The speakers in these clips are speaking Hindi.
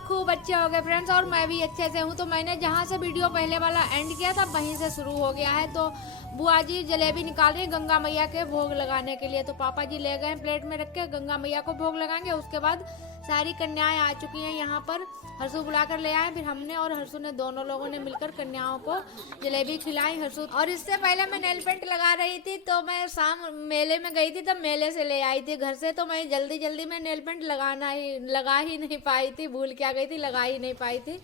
खूब अच्छे हो गए फ्रेंड्स, और मैं भी अच्छे से हूँ। तो मैंने जहाँ से वीडियो पहले वाला एंड किया था वहीं से शुरू हो गया है। तो बुआ जी जलेबी निकाल रही है गंगा मैया के भोग लगाने के लिए। तो पापा जी ले गए प्लेट में रख के गंगा मैया को भोग लगाएंगे। उसके बाद सारी कन्याएं आ चुकी हैं यहाँ पर, हर्षु बुलाकर ले आए। फिर हमने और हर्षु ने दोनों लोगों ने मिलकर कन्याओं को जलेबी खिलाई। हर्षु और इससे पहले मैं नेल पेंट लगा रही थी, तो मैं शाम मेले में गई थी, तब मेले से ले आई थी घर से। तो मैं जल्दी में नेल पेंट लगा ही नहीं पाई थी, भूल क्या गई थी, लगा ही नहीं पाई थी।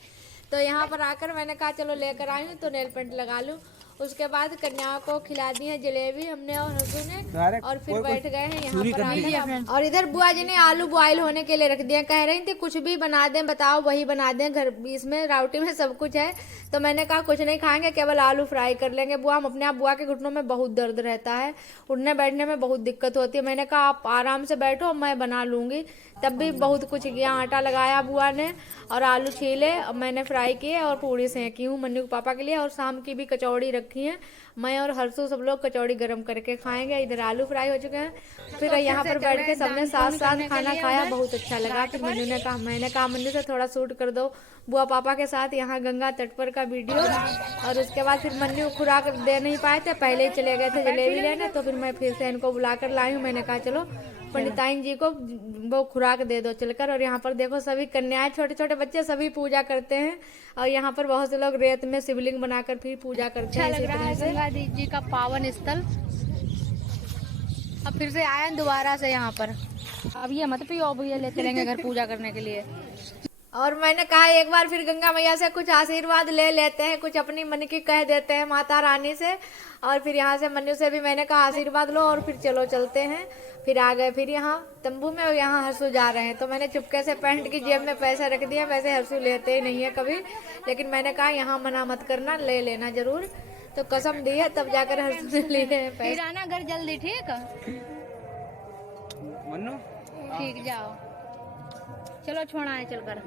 तो यहाँ पर आकर मैंने कहा चलो लेकर आई हूँ तो नेल पेंट लगा लूँ। उसके बाद कन्याओं को खिला दी है जलेबी हमने और हर्षु ने, और फिर बैठ गए हैं यहाँ पर आकर। और इधर बुआ जी ने आलू बॉयल होने के लिए रख दिया। कह रही थी कुछ भी बना दें, बताओ वही बना दें, घर इसमें राउटी में सब कुछ है। तो मैंने कहा कुछ नहीं खाएंगे, केवल आलू फ्राई कर लेंगे बुआ। हम अपने आप, बुआ के घुटनों में बहुत दर्द रहता है, उठने बैठने में बहुत दिक्कत होती है। मैंने कहा आप आराम से बैठो, मैं बना लूँगी। तब भी बहुत कुछ किया, आटा लगाया बुआ ने और आलू छीले मैंने फ्राई किए और पूड़ी सेंकी हूँ मन्नू के पापा के लिए। और शाम की भी कचौड़ी रखी है, मैं और हर्षु सब लोग कचौड़ी गरम करके खाएंगे। इधर आलू फ्राई हो चुके हैं। फिर यहाँ पर बैठ के सबने साथ साथ खाना खाया, बहुत अच्छा लगा। फिर मन्नू ने कहा, मैंने कहा मन्नू से थोड़ा शूट कर दो बुआ पापा के साथ यहाँ गंगा तट पर का वीडियो। और उसके बाद फिर मन्नू खुराक दे नहीं पाए थे, पहले ही चले गए थे जलेबी लेने। तो फिर मैं फिर से इनको बुलाकर लाई हूँ। मैंने कहा चलो पंडिताइन जी को वो खुराक दे दो चलकर। और यहाँ पर देखो सभी कन्याएं, छोटे छोटे बच्चे सभी पूजा करते हैं। और यहाँ पर बहुत से लोग रेत में शिवलिंग बनाकर फिर पूजा करते हैं। अच्छा लग रहा है गंगा जी का पावन स्थल। अब फिर से आए हैं दोबारा से यहाँ पर। अब ये मत पियो, अब ये ले चलेंगे घर पूजा करने के लिए। और मैंने कहा एक बार फिर गंगा मैया से कुछ आशीर्वाद ले लेते हैं, कुछ अपनी मन की कह देते हैं माता रानी से। और फिर यहाँ से मन्नू से भी मैंने कहा आशीर्वाद लो और फिर चलो चलते हैं। फिर आ गए फिर यहाँ तंबू में, और यहाँ हर्षु जा रहे हैं। तो मैंने चुपके से पैंट की जेब में पैसे रख दिए। वैसे हर्षु लेते ही नहीं है कभी, लेकिन मैंने कहा यहाँ मना मत करना, ले लेना जरूर। तो कसम दी है तब जाकर हर्षु ने लिए हैं पैसे। आना घर जल्दी, ठीक मन्नू? ठीक, जाओ चलो छोड़ा है चलकर।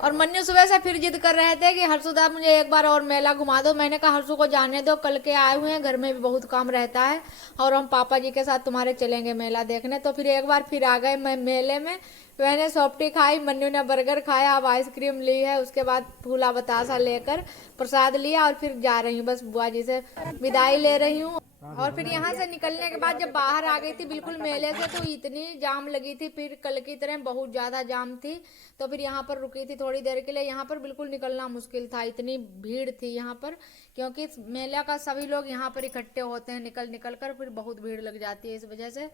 और मन्नू सुबह से फिर जिद कर रहे थे कि हर्षुदा मुझे एक बार और मेला घुमा दो। मैंने कहा हर्षु को जाने दो, कल के आए हुए हैं, घर में भी बहुत काम रहता है और हम पापा जी के साथ तुम्हारे चलेंगे मेला देखने। तो फिर एक बार फिर आ गए मैं मेले में। मैंने सॉफ्टी खाई, मन्नू ने बर्गर खाया, अब आइसक्रीम ली है। उसके बाद फूला बतासा लेकर प्रसाद लिया और फिर जा रही हूँ, बस बुआ जी से विदाई ले रही हूँ। और फिर यहाँ से निकलने के बाद जब बाहर आ गई थी बिल्कुल मेले से, तो इतनी जाम लगी थी, फिर कल की तरह बहुत ज़्यादा जाम थी। तो फिर यहाँ पर रुकी थी थोड़ी देर के लिए। यहाँ पर बिल्कुल निकलना मुश्किल था, इतनी भीड़ थी यहाँ पर, क्योंकि मेला का सभी लोग यहाँ पर इकट्ठे होते हैं निकल कर, फिर बहुत भीड़ लग जाती है इस वजह से।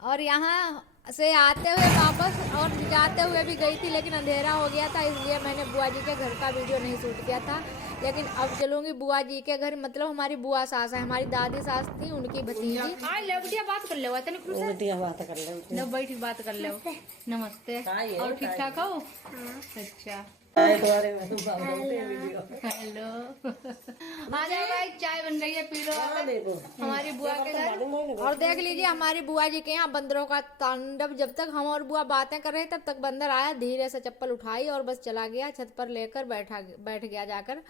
और यहाँ से आते हुए वापस और जाते हुए भी गई थी, लेकिन अंधेरा हो गया था, इसलिए मैंने बुआ जी के घर का वीडियो नहीं शूट किया था। लेकिन अब चलूंगी बुआ जी के घर, मतलब हमारी बुआ सास है, हमारी दादी सास थी, उनकी भतीजी। बात कर ले, बैठी बात कर ले। नमस्ते, और ठीक ठाक हो? अच्छा हेलो, आ जाओ भाई, चाय बन रही है, पी लो हमारी बुआ के घर। और देख लीजिए हमारी बुआ जी के यहाँ बंदरों का तांडव। जब तक हम और बुआ बातें कर रहे तब तक बंदर आया, धीरे से चप्पल उठाई और बस चला गया, छत पर लेकर बैठ गया जाकर।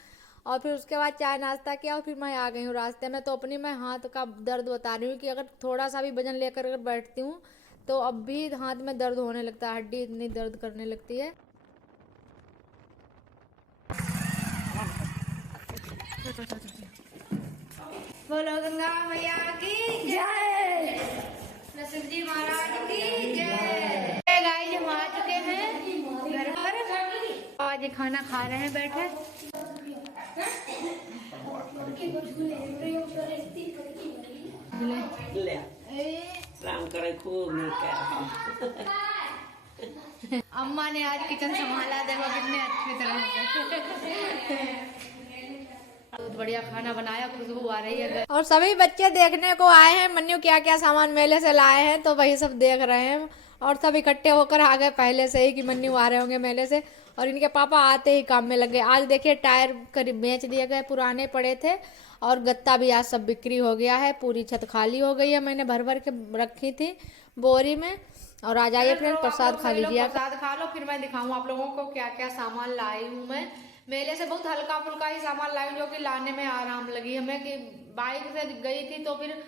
और फिर उसके बाद चाय नाश्ता किया और फिर मैं आ गई हूँ रास्ते में। तो अपनी मैं हाथ का दर्द बता रही हूँ कि अगर थोड़ा सा भी वजन लेकर अगर बैठती हूँ तो अब भी हाथ में दर्द होने लगता है, हड्डी इतनी दर्द करने लगती है। बोलो गंगा मैया की जय, नरसिंह जी महाराज की जय। गाइस हम आ चुके हैं घर पर, आज खाना खा रहे हैं बैठे। राम करे खूब अम्मा ने आज किचन संभाला, देखो कितने अच्छी तरह बहुत बढ़िया खाना बनाया, खुशबू आ रही है। और सभी बच्चे देखने को आए हैं मन्नू क्या क्या सामान मेले से लाए हैं, तो वही सब देख रहे हैं। और सब इकट्ठे होकर आ गए पहले से ही कि मन्नू आ रहे होंगे मेले से, और इनके पापा आते ही काम में लग गए। आज देखिए टायर करीब बेच दिए गए, पुराने पड़े थे, और गत्ता भी आज सब बिक्री हो गया है। पूरी छत खाली हो गई है, मैंने भर भर के रखी थी बोरी में। और आ जाइए फ्रेंड, प्रसाद खा लीजिए, प्रसाद खा लो, फिर मैं दिखाऊँ आप लोगों को क्या क्या सामान लाई हूँ मैं मेले से। बहुत हल्का फुल्का ही सामान लाई हूँ जो कि लाने में आराम लगी हमें, कि बाइक से गई थी तो फिर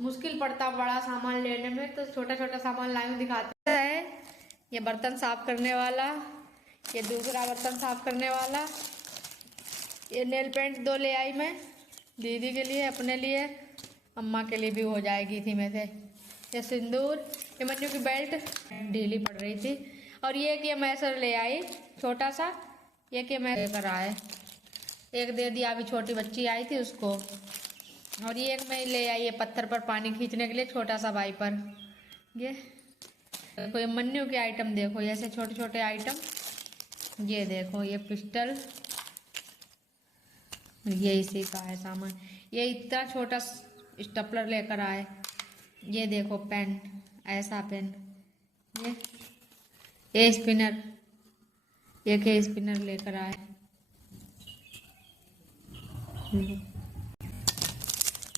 मुश्किल पड़ता बड़ा सामान लेने में, तो छोटा छोटा सामान लाई हूँ, दिखाते हैं। ये बर्तन साफ करने वाला, ये दूसरा बर्तन साफ करने वाला, ये नेल पेंट 2 ले आई मैं दीदी के लिए, अपने लिए, अम्मा के लिए भी हो जाएगी थी में से। ये सिंदूर, ये मन्नू की बेल्ट ढीली पड़ रही थी, और ये कि मैसर ले आई छोटा सा, ये कि मैं लेकर आए, एक दे दिया अभी छोटी बच्ची आई थी उसको, और ये एक मैं ले आई ये पत्थर पर पानी खींचने के लिए छोटा सा वाइपर। ये देखो ये मन्नू के आइटम देखो, ऐसे छोटे छोटे आइटम, ये देखो ये पिस्टल, ये इसी का है सामान। ये इतना छोटा स्टेपलर लेकर आए, ये देखो पेन, ऐसा पेन, ये स्पिनर, ये के स्पिनर लेकर आए,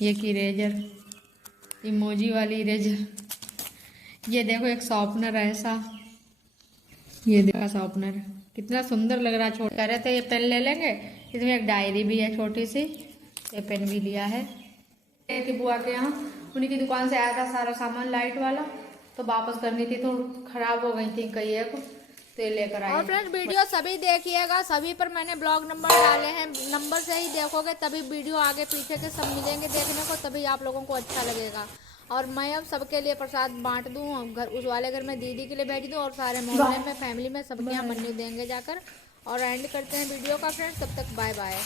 ये की इरेजर, इमोजी वाली इरेजर, ये देखो एक शॉर्पनर ऐसा, ये देखो शॉर्पनर कितना सुंदर लग रहा है। छोटा कह रहे थे ये पेन ले लेंगे, इसमें एक डायरी भी है छोटी सी, ये पेन भी लिया है। कि बुआ के यहाँ उन्हीं की दुकान से आया था सारा सामान लाइट वाला, तो वापस करनी थी तो खराब हो गई थी कई एक, तो ये लेकर आए। और फ्रेंड्स वीडियो सभी देखिएगा, सभी पर मैंने ब्लॉग नंबर डाले हैं, नंबर से ही देखोगे तभी वीडियो आगे पीछे के सब मिलेंगे देखने को, तभी आप लोगों को अच्छा लगेगा। और मैं अब सबके लिए प्रसाद बांट दूँ, घर उस वाले घर में दीदी के लिए भेज दूँ, और सारे मोहल्ले में फैमिली में सबके यहाँ मन्नू देंगे जाकर। और एंड करते हैं वीडियो का फ्रेंड्स, तब तक बाय बाय।